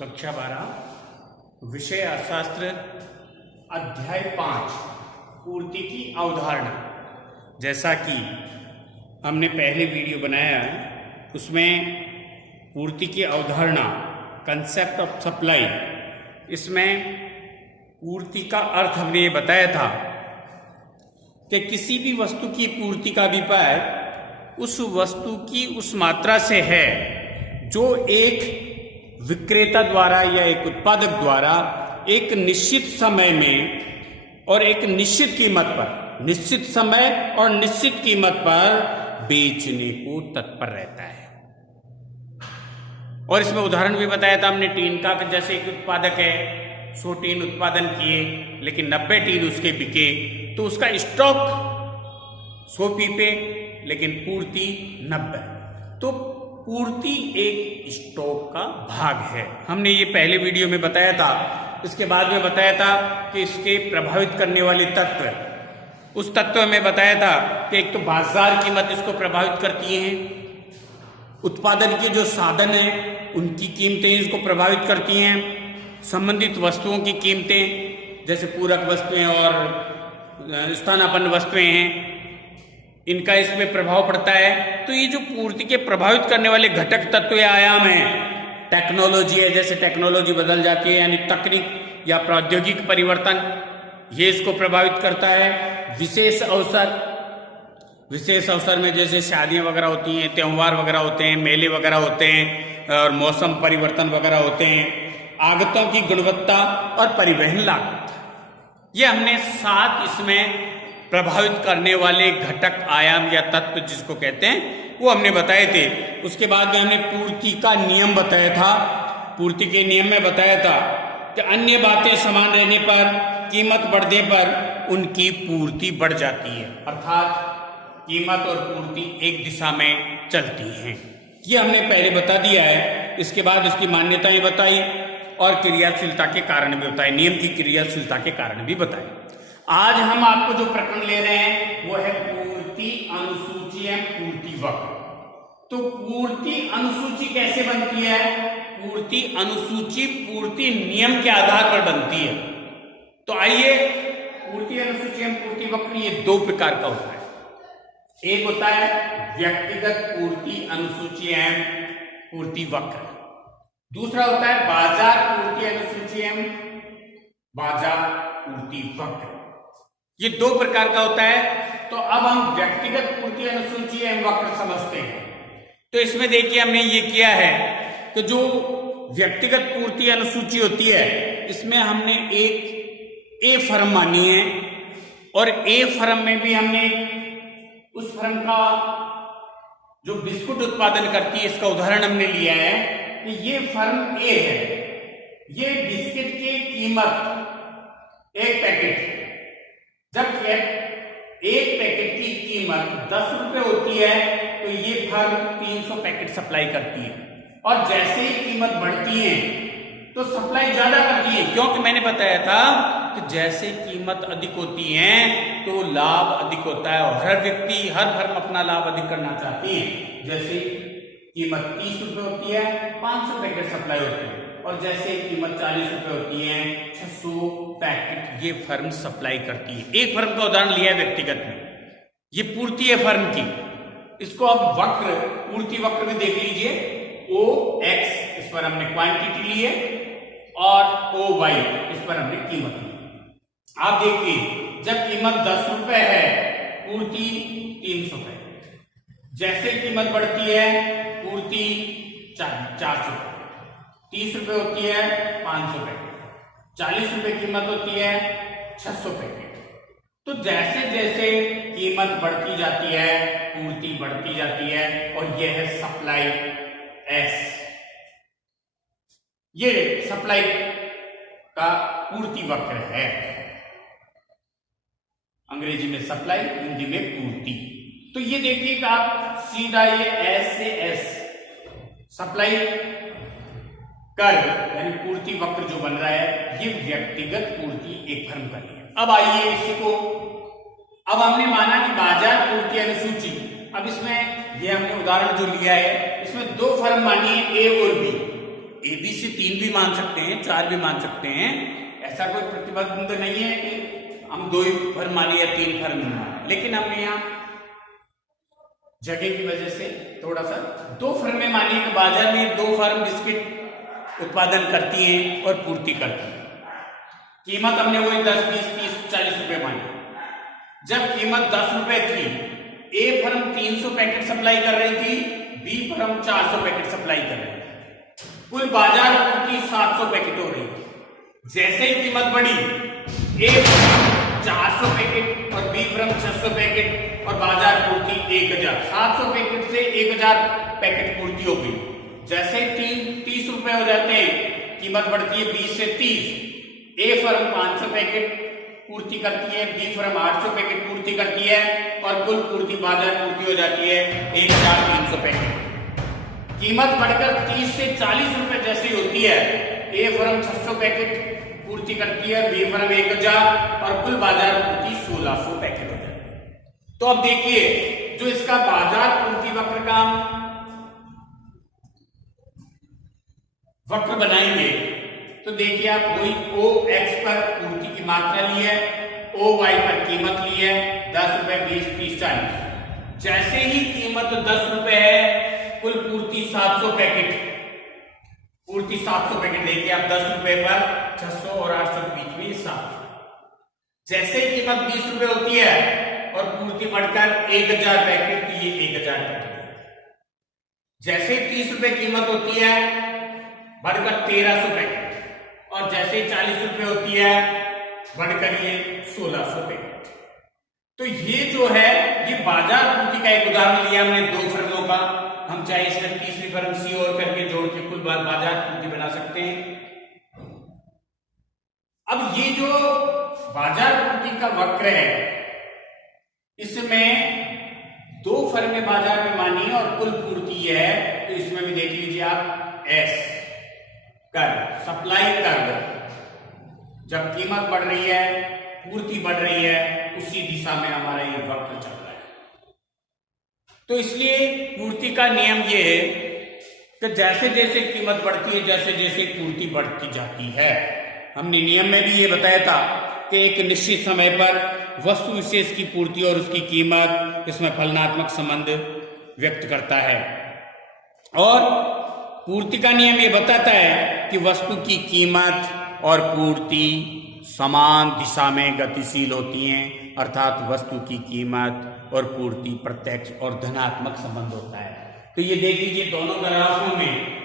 कक्षा 12 विषय अर्थशास्त्र अध्याय 5 पूर्ति की अवधारणा। जैसा कि हमने पहले वीडियो बनाया उसमें पूर्ति की अवधारणा कंसेप्ट ऑफ सप्लाई, इसमें पूर्ति का अर्थ हमने ये बताया था कि किसी भी वस्तु की पूर्ति का अभिप्राय उस वस्तु की उस मात्रा से है जो एक विक्रेता द्वारा या एक उत्पादक द्वारा एक निश्चित समय में और एक निश्चित कीमत पर, निश्चित समय और निश्चित कीमत पर बेचने को तत्पर रहता है। और इसमें उदाहरण भी बताया था हमने टीन का, कि जैसे एक उत्पादक है 100 टीन उत्पादन किए लेकिन 90 टीन उसके बिके, तो उसका स्टॉक 100 पीपे लेकिन पूर्ति 90। तो पूर्ति एक स्टॉक का भाग है। हमने ये पहले वीडियो में बताया था। इसके बाद में बताया था कि इसके प्रभावित करने वाले तत्व, उस तत्व में बताया था कि एक तो बाजार कीमत इसको प्रभावित करती है, उत्पादन के जो साधन हैं उनकी कीमतें इसको प्रभावित करती हैं, संबंधित वस्तुओं की कीमतें जैसे पूरक वस्तुएं और स्थानापन्न वस्तुएं हैं, इनका इसमें प्रभाव पड़ता है। तो ये जो पूर्ति के प्रभावित करने वाले घटक तत्व या आयाम हैं, टेक्नोलॉजी है, जैसे टेक्नोलॉजी बदल जाती है यानी तकनीक या प्रौद्योगिक परिवर्तन, ये इसको प्रभावित करता है। विशेष अवसर में जैसे शादियां वगैरह होती हैं, त्यौहार वगैरह होते हैं, मेले वगैरह होते हैं और मौसम परिवर्तन वगैरह होते हैं। आगतों की गुणवत्ता और परिवहन लागत, ये हमने 7 इसमें प्रभावित करने वाले घटक आयाम या तत्व जिसको कहते हैं वो हमने बताए थे। उसके बाद में हमने पूर्ति का नियम बताया था। पूर्ति के नियम में बताया था कि अन्य बातें समान रहने पर, कीमत बढ़ने पर उनकी पूर्ति बढ़ जाती है, अर्थात कीमत और पूर्ति एक दिशा में चलती हैं। ये हमने पहले बता दिया है। इसके बाद इसकी मान्यताएं बताई और क्रियाशीलता के कारण भी बताए, नियम की क्रियाशीलता के कारण भी बताए। आज हम आपको जो प्रकरण ले रहे हैं वो है पूर्ति अनुसूची एवं पूर्ति वक्र। तो पूर्ति अनुसूची कैसे बनती है? पूर्ति अनुसूची पूर्ति नियम के आधार पर बनती है। तो आइए, पूर्ति अनुसूची एवं पूर्ति वक्र ये 2 प्रकार का होता है। एक होता है व्यक्तिगत पूर्ति अनुसूची एवं पूर्ति वक्र, दूसरा होता है बाजार पूर्ति अनुसूची एवं बाजार पूर्ति वक्र। ये 2 प्रकार का होता है। तो अब हम व्यक्तिगत पूर्ति अनुसूची एवं वक्र समझते हैं। तो इसमें देखिए हमने ये किया है कि जो व्यक्तिगत पूर्ति अनुसूची होती है इसमें हमने एक ए फर्म मानी है और ए फर्म में भी हमने उस फर्म का जो बिस्कुट उत्पादन करती है इसका उदाहरण हमने लिया है कि ये फर्म ए है, ये बिस्किट की कीमत एक पैकेट, जब एक पैकेट की कीमत 10 रुपए होती है तो ये फर्म 300 पैकेट सप्लाई करती है। और जैसे ही कीमत बढ़ती है तो सप्लाई ज्यादा करती है, क्योंकि मैंने बताया था कि जैसे कीमत अधिक होती है तो लाभ अधिक होता है और हर व्यक्ति, हर फर्म अपना लाभ अधिक करना चाहती है। जैसे कीमत 30 रुपए होती है 500 पैकेट सप्लाई होती है, और जैसे कीमत 40 रुपए होती है 600 पैकेट ये फर्म सप्लाई करती है। एक फर्म का उदाहरण लिया है व्यक्तिगत में, ये पूर्ति है फर्म की। इसको अब वक्र, पूर्ति वक्र में देख लीजिए। ओ एक्स, इस पर हमने क्वांटिटी ली है, और ओ वाई, इस पर हमने कीमत ली। आप देखिए, जब कीमत 10 रुपए है पूर्ति 300 पैकेट, जैसे कीमत बढ़ती है पूर्ति 400, 30 रुपए होती है 500 पैकेट, 40 रुपए कीमत होती है 600 पैकेट। तो जैसे जैसे कीमत बढ़ती जाती है पूर्ति बढ़ती जाती है, और यह है सप्लाई एस। ये सप्लाई का पूर्ति वक्र है। अंग्रेजी में सप्लाई, हिंदी में पूर्ति। तो ये देखिए कि आप सीधा ये एस से एस सप्लाई कर्व यानी पूर्ति वक्र जो बन रहा है ये व्यक्तिगत पूर्ति एक फर्म का है। अब आइए इसको, अब हमने माना कि बाजार पूर्ति अनुसूची, अब इसमें ये हमने उदाहरण जो लिया है इसमें 2 फर्म मानी है ए और बी। ए बी सी 3 भी मान सकते हैं, 4 भी मान सकते हैं, ऐसा कोई प्रतिबंध नहीं है कि हम 2 ही फर्म माने या 3 फर्म माने। लेकिन हमने यहाँ जगह की वजह से थोड़ा सा 2 फर्में मानी कि बाजार में 2 फर्म बिस्किट उत्पादन करती हैं और पूर्ति करती हैं। कीमत हमने वही 10, 20, 30, 40 रुपए मानी। जब कीमत 10 रुपए थी, ए फर्म 300 पैकेट सप्लाई कर रही थी, बी फर्म 400 पैकेट सप्लाई कर रही थी, कुल बाजार पूर्ति 700 पैकेट हो रही थी। जैसे ही कीमत बढ़ी, ए फर्म 400 पैकेट और बी फर्म 600 पैकेट और बाजार पूर्ति 1000, 700 पैकेट से 1000 पैकेट पूर्ति हो गई। जैसे ही 30 रुपए हो जाते हैं, कीमत बढ़ती है 20 से 30, ए फर्म 500 पैकेट पूर्ति करती है, बी फर्म 800 पैकेट पूर्ति करती है और कुल पूर्ति बाजार पूर्ति हो जाती है 1300 पैकेट। कीमत बढ़कर 30 से 40 रुपए जैसी होती है, ए फर्म 600 पैकेट पूर्ति करती है, बी फर्म 1000 और कुल बाजार पूर्ति 1600 पैकेट हो जाती है। तो अब देखिए, जो इसका बाजार पूर्ति वक्र का वक्र बनाएंगे तो देखिए, आप वही ओ एक्स पर पूर्ति की मात्रा ली है, ओ वाई पर कीमत ली है, 10 रुपए, 20, 30, 40। जैसे ही कीमत 10 रुपए है, कुल पूर्ति 700 पैकेट, पूर्ति 700 पैकेट। देखिए आप 10 रुपए पर 600 और 800 के बीच में 700। जैसे ही कीमत 20 रुपए होती है और पूर्ति बढ़कर 1000 पैकेट, तो ये 1000 पैकेट। जैसे ही 30 रुपए कीमत होती है, बढ़कर 1300 पैकेट, और जैसे 40 रुपए होती है, बढ़कर ये 1600 पैकेट। तो ये जो है, ये बाजार पूर्ति का एक उदाहरण लिया हमने 2 फर्मों का। हम चाहे इसमें तीसरी फर्म सी और करके जोड़ के कुल बाजार पूर्ति बना सकते हैं। अब ये जो बाजार पूर्ति का वक्र है, इसमें 2 फर्में बाजार में मानी है और कुल पूर्ति है, तो इसमें भी देख लीजिए आप एस कर्व, सप्लाई कर्व। जब कीमत बढ़ रही है, पूर्ति बढ़ रही है, उसी दिशा में हमारा ये वक्र चल रहा है। तो इसलिए पूर्ति का नियम ये है कि जैसे जैसे कीमत बढ़ती है, जैसे जैसे पूर्ति बढ़ती जाती है। हमने नियम में भी ये बताया था कि एक निश्चित समय पर वस्तु विशेष की पूर्ति और उसकी कीमत, इसमें फलनात्मक संबंध व्यक्त करता है। और पूर्ति का नियम ये बताता है कि वस्तु की कीमत और पूर्ति समान दिशा में गतिशील होती हैं, अर्थात वस्तु की कीमत और पूर्ति प्रत्यक्ष और धनात्मक संबंध होता है। तो ये देख लीजिए, दोनों ग्राफों में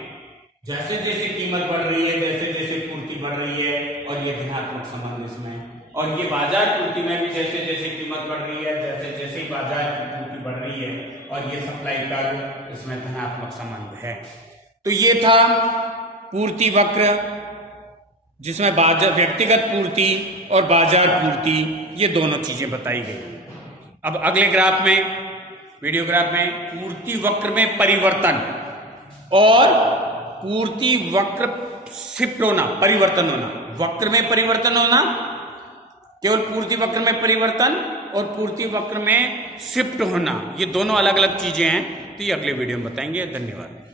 जैसे जैसे कीमत बढ़ रही है, जैसे जैसे पूर्ति बढ़ रही है, और ये धनात्मक संबंध इसमें, और ये बाजार पूर्ति में भी जैसे जैसे कीमत बढ़ रही है, जैसे जैसे बाजार की पूर्ति बढ़ रही है, और ये सप्लाई कर्व, इसमें धनात्मक संबंध है। तो ये था पूर्ति वक्र, जिसमें बाजार व्यक्तिगत पूर्ति और बाजार पूर्ति, ये दोनों चीजें बताई गई। अब अगले ग्राफ में, वीडियो ग्राफ में, पूर्ति वक्र में परिवर्तन और पूर्ति वक्र शिफ्ट होना, परिवर्तन होना, वक्र में परिवर्तन होना, केवल पूर्ति वक्र में परिवर्तन और पूर्ति वक्र में शिफ्ट होना, ये दोनों अलग अलग चीजें हैं। तो ये अगले वीडियो में बताएंगे। धन्यवाद।